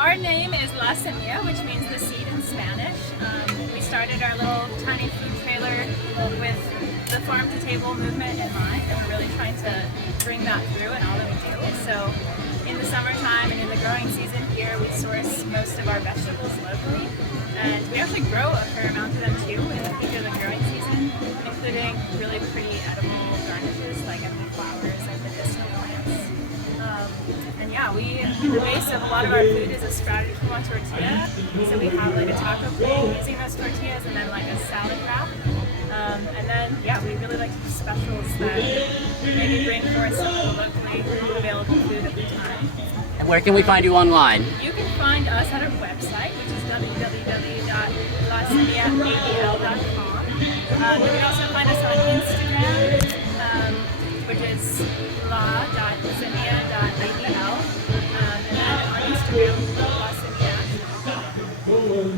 our name is La Semilla, which means the seed in Spanish. We started our little tiny food trailer with the farm-to-table movement in mind, and we're really trying to bring that through in all that we do. So in the summertime and in the growing season here, we source most of our vegetables locally, and we actually grow a fair amount of them too in the peak of the growing season, including really pretty edible garnishes like onion flowers and medicinal plants. And yeah, the base of a lot of our food is a sprouted quinoa tortilla. So we have like a taco plate using those tortillas and then like a salad wrap. And then, yeah, we really like to do specials that maybe bring forth some of the locally available food at the time. And where can we find you online? You can find us at our website, which is www.lasemilladl.com. You can also find us on Instagram, which is la.semilla.adl. And then on Instagram,